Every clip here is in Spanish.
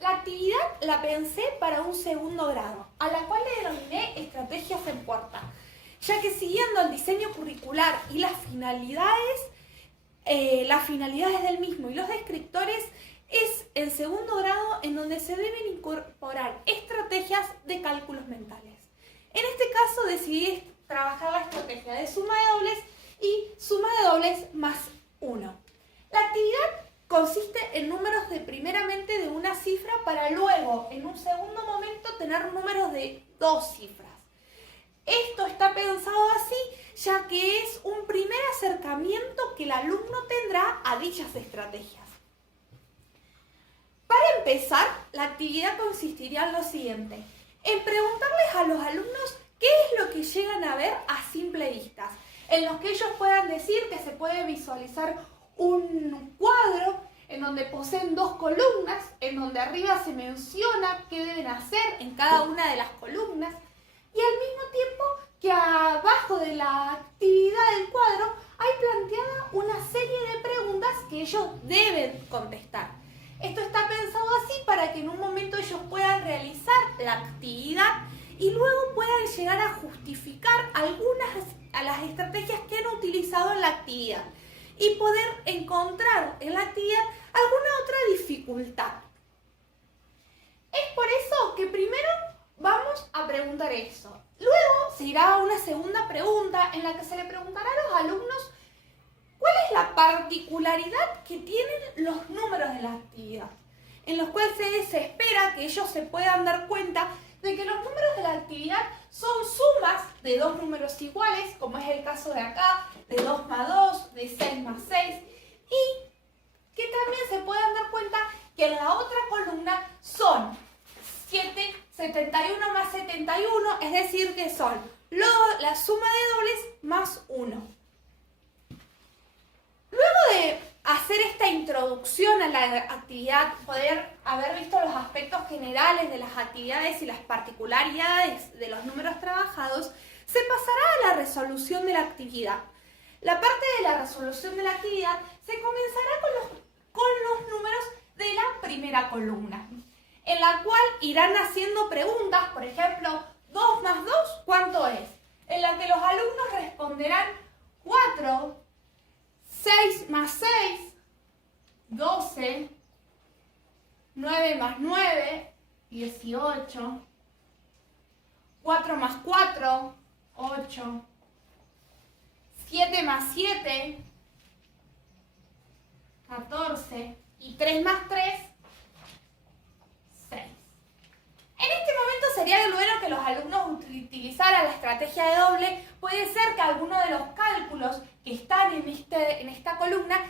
La actividad la pensé para un segundo grado, a la cual le denominé Estrategias en Puerta, ya que siguiendo el diseño curricular y las finalidades del mismo y los descriptores, es el segundo grado en donde se deben incorporar estrategias de cálculos mentales. En este caso decidí trabajar la estrategia de suma de dobles y suma de dobles más 1. La actividad consiste en números primeramente de una cifra para luego, en un segundo momento, tener números de 2 cifras. Esto está pensado así, ya que es un primer acercamiento que el alumno tendrá a dichas estrategias. Para empezar, la actividad consistiría en lo siguiente: en preguntarles a los alumnos qué es lo que llegan a ver a simple vista, en los que ellos puedan decir que se puede visualizar un cuadro en donde poseen 2 columnas, en donde arriba se menciona qué deben hacer en cada una de las columnas, y al mismo tiempo que abajo de la actividad del cuadro hay planteada una serie de preguntas que ellos deben contestar. Esto está pensado así para que en un momento ellos puedan realizar la actividad y luego puedan llegar a justificar algunas a las estrategias que han utilizado en la actividad y poder encontrar en la actividad alguna otra dificultad. Es por eso que primero vamos a preguntar eso. Luego se irá a una segunda pregunta en la que se le preguntará a los alumnos cuál es la particularidad que tienen los números de la actividad, en los cuales se espera que ellos se puedan dar cuenta de que los números de la actividad son sumas de 2 números iguales, como es el caso de acá, de 2 más 2, de 6 más 6, y que también se puedan dar cuenta que en la otra columna son 71 más 71, es decir, que son la suma de dobles más 1. Luego de hacer esta introducción a la actividad, poder haber visto los aspectos generales de las actividades y las particularidades de los números trabajados, se pasará a la resolución de la actividad. La parte de la resolución de la actividad se comenzará con los números de la primera columna, en la cual irán haciendo preguntas, por ejemplo, 2 más 2, ¿cuánto es? En la que los alumnos responderán 4, 6 más 6, 12, 9 más 9, 18, 4 más 4, 8, 7 más 7, 14 y 3 más 3, 6. En este momento sería bueno que los alumnos utilizaran la estrategia de doble. Puede ser que alguno de los cálculos que están en esta columna,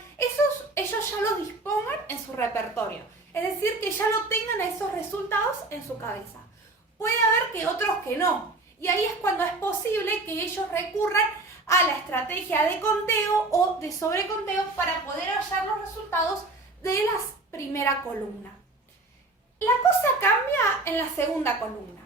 ellos ya lo dispongan en su repertorio. Es decir, que ya lo tengan esos resultados en su cabeza. Puede haber que otros que no. Y ahí es cuando es posible que ellos recurran a la estrategia de conteo o de sobreconteo para poder hallar los resultados de la primera columna. La cosa cambia en la segunda columna,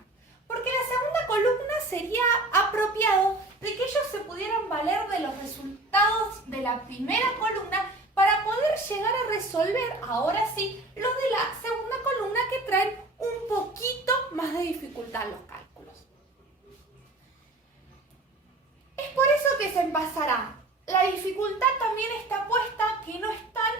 porque en la segunda columna sería apropiado de que ellos se pudieran valer de los resultados de la primera columna para poder llegar a resolver, ahora sí, los de la segunda columna que traen un poquito más de dificultad en los cálculos. Es por eso que se pasará. La dificultad también está puesta que no están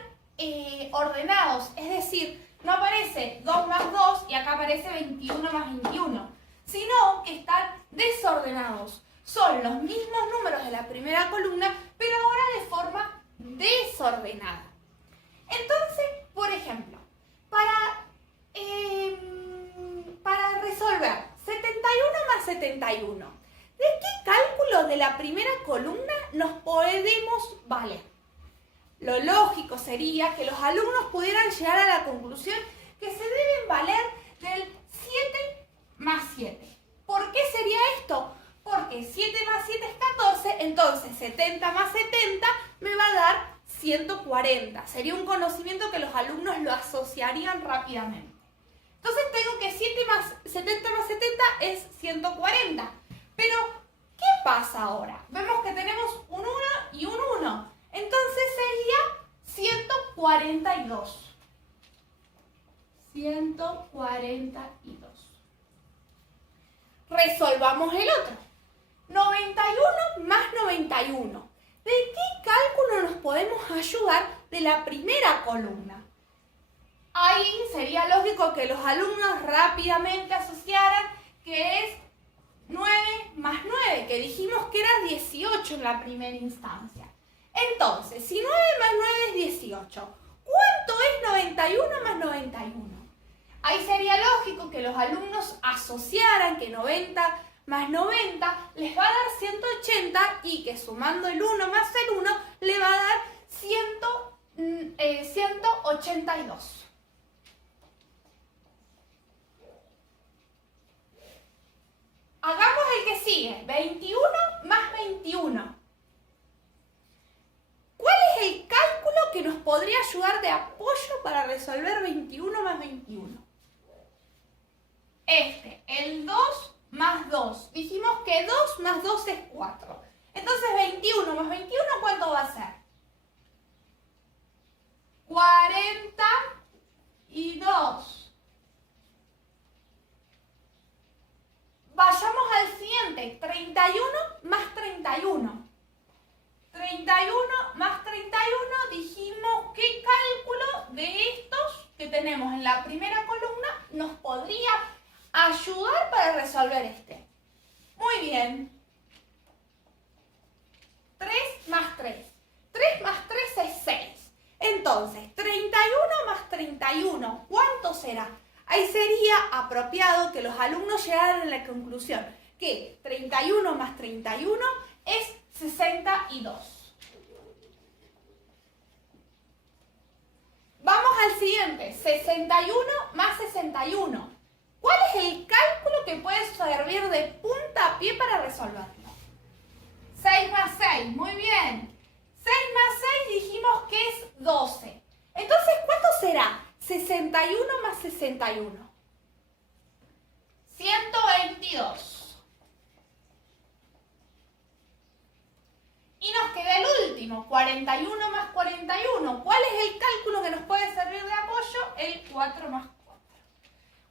ordenados, es decir, no aparece 2 más 2 y acá aparece 21 más 21, sino que están desordenados. Son los mismos números de la primera columna, pero ahora de forma desordenada. Entonces, por ejemplo, para resolver 71 más 71, ¿de qué cálculo de la primera columna nos podemos valer? Lo lógico sería que los alumnos pudieran llegar a la conclusión que se deben valer del 7 más 7. ¿Por qué sería esto? Porque 7 más 7 es 14, entonces 70 más 70 me va a dar 140. Sería un conocimiento que los alumnos lo asociarían rápidamente. Entonces tengo que 70 más 70 es 140. Pero, ¿qué pasa ahora? Vemos que tenemos un 1 y un 1. Entonces sería 142. 142. Resolvamos el otro. 91 más 91. ¿De qué cálculo nos podemos ayudar de la primera columna? Ahí sería lógico que los alumnos rápidamente asociaran que es 9 más 9, que dijimos que era 18 en la primera instancia. Entonces, si 9 más 9 es 18, ¿cuánto es 91 más 91? Ahí sería lógico que los alumnos asociaran que 90 más 90 les va a dar 180 y que sumando el 1 más el 1 le va a dar 182. Hagamos el que sigue, 21 más 21. ¿Cuál es el cálculo que nos podría ayudar de apoyo para resolver 21 más 21? El 2 más 2. Dijimos que 2 más 2 es 4. Entonces 21 más 21, ¿cuánto va a ser? 42. Vayamos al siguiente, 31 más 31. 31 más 31, dijimos qué cálculo de estos que tenemos en la primera columna nos podría ayudar para resolver este. Muy bien. 3 más 3. 3 más 3 es 6. Entonces, 31 más 31, ¿cuánto será? Ahí sería apropiado que los alumnos llegaran a la conclusión que 31 más 31 es 62. Vamos al siguiente, 61 más 61. ¿Cuál es el cálculo que puede servir de punta a pie para resolverlo? 6 más 6, muy bien. 6 más 6 dijimos que es 12. Entonces, ¿cuánto será? 61 más 61. 122. Y nos queda el último, 41 más 41. ¿Cuál es el cálculo que nos puede servir de apoyo? El 4 más 4.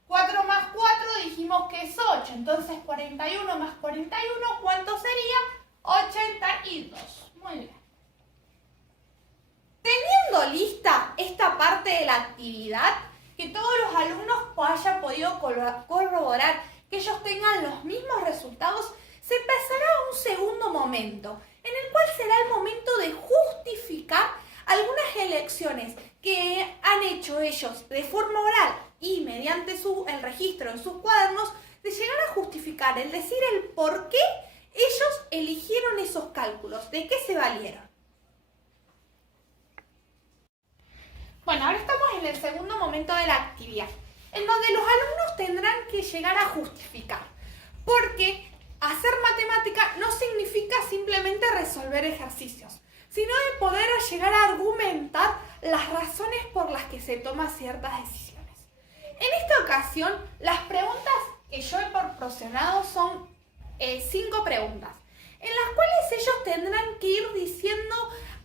4 más 4 dijimos que es 8. Entonces 41 más 41, ¿cuánto sería? 82. Muy bien. Teniendo lista esta parte de la actividad, que todos los alumnos hayan podido corroborar que ellos tengan los mismos resultados, se pasará a un segundo momento, en el cual será el momento de justificar algunas elecciones que han hecho ellos de forma oral y mediante el registro en sus cuadernos, de llegar a justificar, el decir el por qué ellos eligieron esos cálculos, de qué se valieron. Bueno, ahora estamos en el segundo momento de la actividad, en donde los alumnos tendrán que llegar a justificar, porque hacer matemática no significa simplemente resolver ejercicios, sino de poder llegar a argumentar las razones por las que se toman ciertas decisiones. En esta ocasión, las preguntas que yo he proporcionado son 5 preguntas, en las cuales ellos tendrán que ir diciendo,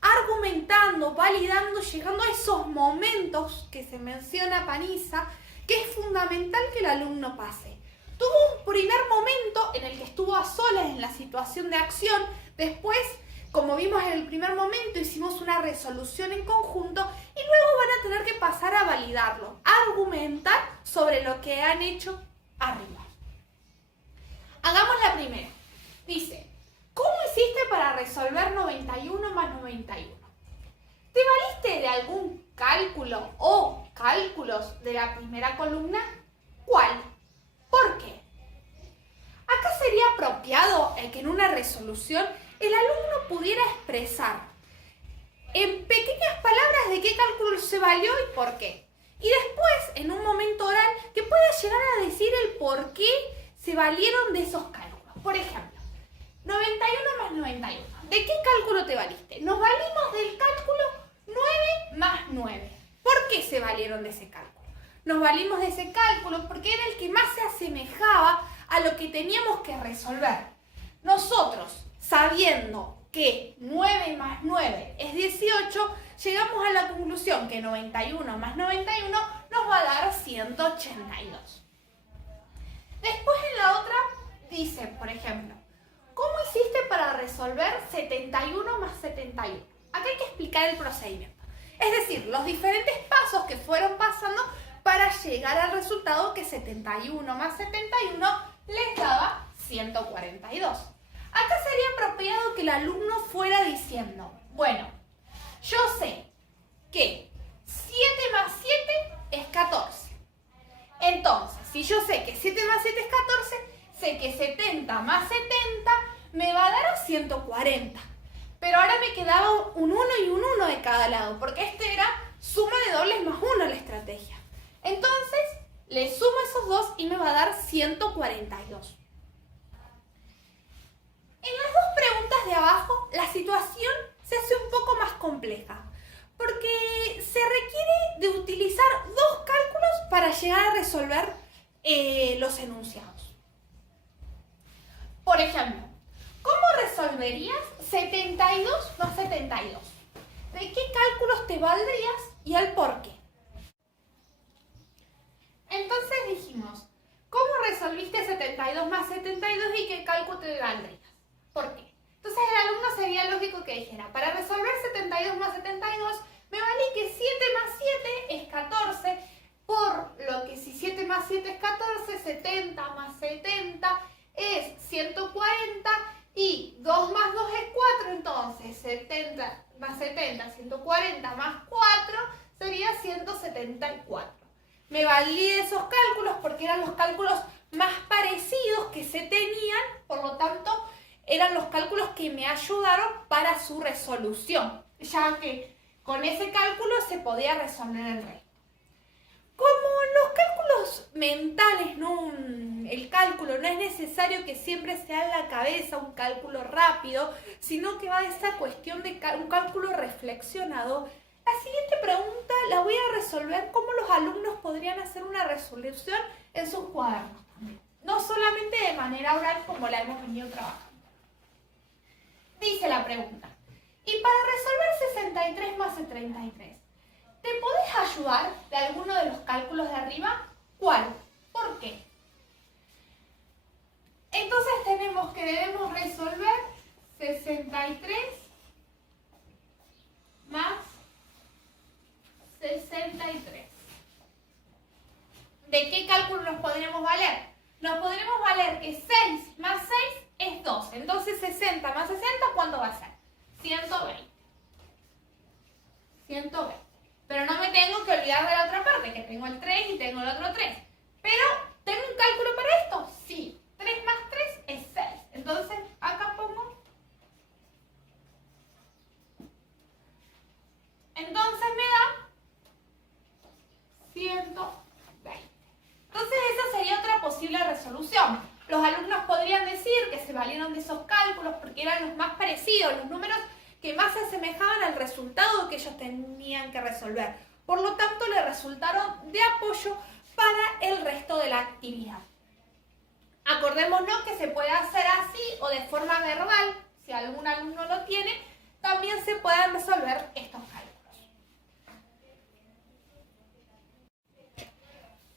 argumentando, validando, llegando a esos momentos que se menciona Panizza, que es fundamental que el alumno pase. Tuvo un primer momento en el que estuvo a solas en la situación de acción, después, como vimos en el primer momento, hicimos una resolución en conjunto y luego van a tener que pasar a validarlo, a argumentar sobre lo que han hecho arriba. Hagamos la primera. Dice, ¿cómo hiciste para resolver 91 más 91? ¿Te valiste de algún cálculo o cálculos de la primera columna? ¿Cuál? ¿Por qué? Acá sería apropiado que en una resolución el alumno pudiera expresar en pequeñas palabras de qué cálculo se valió y por qué. Y después, en un momento oral, que pueda llegar a decir el por qué se valieron de esos cálculos. Por ejemplo, 91 más 91. ¿De qué cálculo te valiste? Nos valimos del cálculo 9 más 9. ¿Por qué se valieron de ese cálculo? Nos valimos de ese cálculo porque era el que más se asemejaba a lo que teníamos que resolver. Nosotros, sabiendo que 9 más 9 es 18, llegamos a la conclusión que 91 más 91 nos va a dar 182. Después en la otra dice, por ejemplo, ¿cómo hiciste para resolver 71 más 71? Acá hay que explicar el procedimiento. Es decir, los diferentes pasos que fueron pasando para llegar al resultado que 71 más 71 les daba 142. Acá sería apropiado que el alumno fuera diciendo, bueno, yo sé que 7 más 7 es 14. Entonces, si yo sé que 7 más 7 es 14, sé que 70 más 70 me va a dar 140. Pero ahora me quedaba un 1 y un 1 de cada lado, porque este era suma de dobles más 1 la estrategia. Entonces, le sumo esos dos y me va a dar 142. En las dos preguntas de abajo, la situación se hace un poco más compleja, porque se requiere de utilizar dos cálculos para llegar a resolver los enunciados. Por ejemplo, ¿cómo resolverías 72 más 72? ¿De qué cálculos te valdrías y el por qué? Entonces dijimos, ¿cómo resolviste 72 más 72 y qué cálculo te valdrías? ¿Por qué? Entonces el alumno sería lógico que dijera, para resolver 72 más 72, me vale que 7 más 7 es 14, por lo que si 7 más 7 es 14, 70 más 70 es 140 y 2 más 2 es 4, entonces 70 más 70, 140 más 4 sería 174. Me validé esos cálculos porque eran los cálculos más parecidos que se tenían, por lo tanto eran los cálculos que me ayudaron para su resolución, ya que con ese cálculo se podía resolver el resto. Como los cálculos mentales, el cálculo no es necesario que siempre sea en la cabeza un cálculo rápido, sino que va de esa cuestión de un cálculo reflexionado. La siguiente pregunta la voy a resolver cómo los alumnos podrían hacer una resolución en sus cuadernos también, no solamente de manera oral como la hemos venido trabajando. Dice la pregunta, y para resolver 63 más 33, ¿te podés ayudar de alguno de los cálculos de arriba? ¿Cuál? ¿Por qué? Entonces tenemos que debemos resolver 63 más 63. ¿De qué cálculo nos podremos valer? Nos podremos valer que 6 más 6 es 12. Entonces 60 más 60, ¿cuánto va a ser? 120. 120. Pero no me tengo que olvidar de la otra parte, que tengo el 3 y tengo el otro 3. Pero, ¿tengo un cálculo para esto? Sí. 3 más 3 es 6. Entonces, acá pongo. Entonces me da 120. Entonces, esa sería otra posible resolución. Los alumnos podrían decir que se valieron de esos cálculos porque eran los más parecidos, los números que más se asemejaban al resultado que ellos tenían que resolver. Por lo tanto, le resultaron de apoyo para el resto de la actividad. Acordémonos que se puede hacer así o de forma verbal, si algún alumno lo tiene, también se pueden resolver estos cálculos.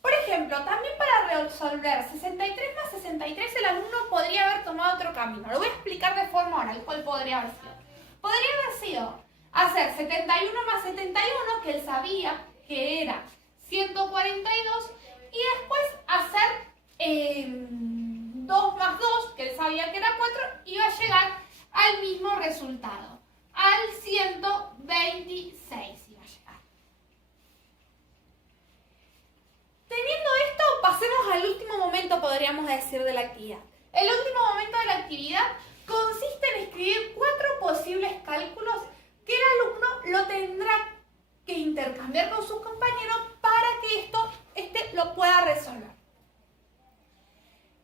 Por ejemplo, también para resolver 63 más 63, el alumno podría haber tomado otro camino. Lo voy a explicar de forma oral, cuál podría haber sido. Podría haber sido hacer 71 más 71, que él sabía que era 142, y después hacer 2 más 2, que él sabía que era 4, iba a llegar al mismo resultado, al 126 iba a llegar. Teniendo esto, pasemos al último momento, podríamos decir, de la actividad. El último momento de la actividad consiste en escribir 4 posibles cálculos que el alumno lo tendrá que intercambiar con sus compañeros para que este lo pueda resolver.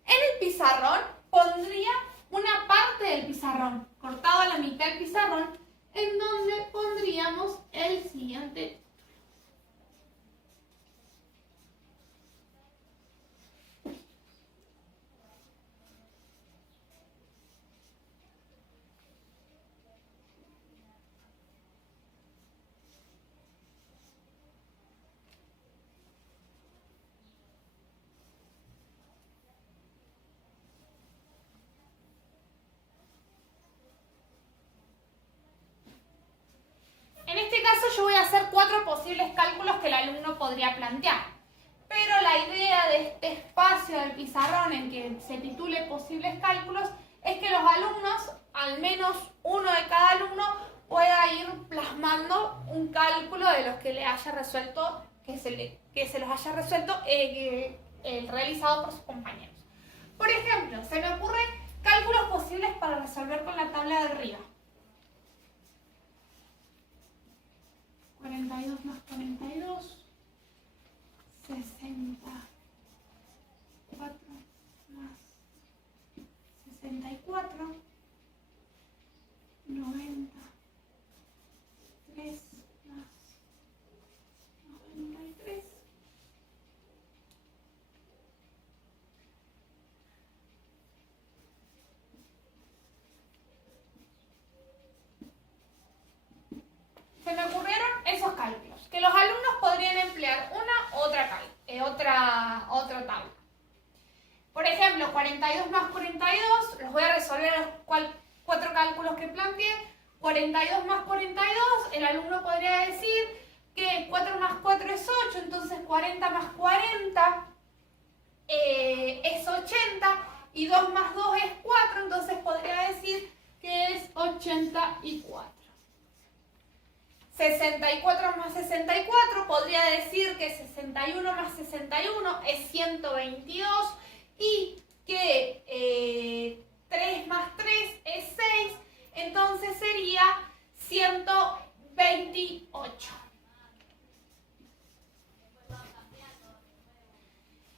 En el pizarrón pondría una parte del pizarrón, cortado a la mitad del pizarrón, en donde pondríamos el siguiente. yo voy a hacer 4 posibles cálculos que el alumno podría plantear. Pero la idea de este espacio del pizarrón en que se titule posibles cálculos es que los alumnos, al menos uno de cada alumno, pueda ir plasmando un cálculo de los que le haya resuelto, que se los haya resuelto realizado por sus compañeros. Por ejemplo, se me ocurren cálculos posibles para resolver con la tabla de arriba. 42 más 42, 64 más 64, 93 más 93. Se me ocurrieron esos cálculos, que los alumnos podrían emplear una u otra tabla. Por ejemplo, 42 más 42, los voy a resolver los 4 cálculos que planteé. 42 más 42, el alumno podría decir que 4 más 4 es 8, entonces 40 más 40 es 80, y 2 más 2 es 4, entonces podría decir que es 84. 64 más 64, podría decir que 61 más 61 es 122 y que 3 más 3 es 6, entonces sería 128.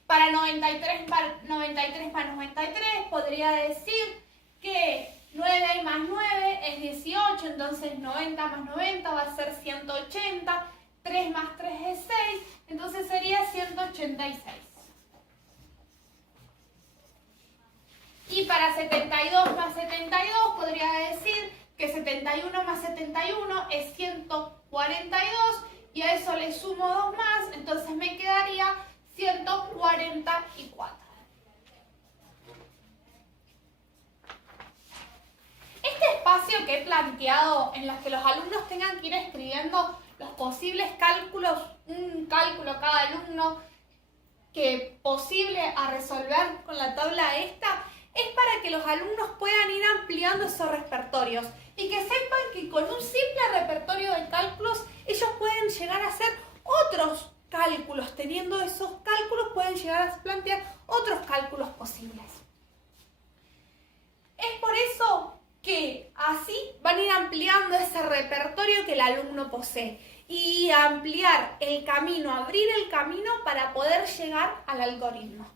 Para 93 más 93 podría decir que 9 más 9 es 18, entonces 90 más 90 va a ser 180, 3 más 3 es 6, entonces sería 186. Y para 72 más 72 podría decir que 71 más 71 es 142, y a eso le sumo 2 más, entonces me quedaría 144. Este espacio que he planteado en los que los alumnos tengan que ir escribiendo los posibles cálculos, un cálculo cada alumno que posible a resolver con la tabla esta, es para que los alumnos puedan ir ampliando esos repertorios y que sepan que con un simple repertorio de cálculos ellos pueden llegar a hacer otros cálculos. Teniendo esos cálculos pueden llegar a plantear otros cálculos posibles. Es por eso que así van a ir ampliando ese repertorio que el alumno posee y ampliar el camino, abrir el camino para poder llegar al algoritmo.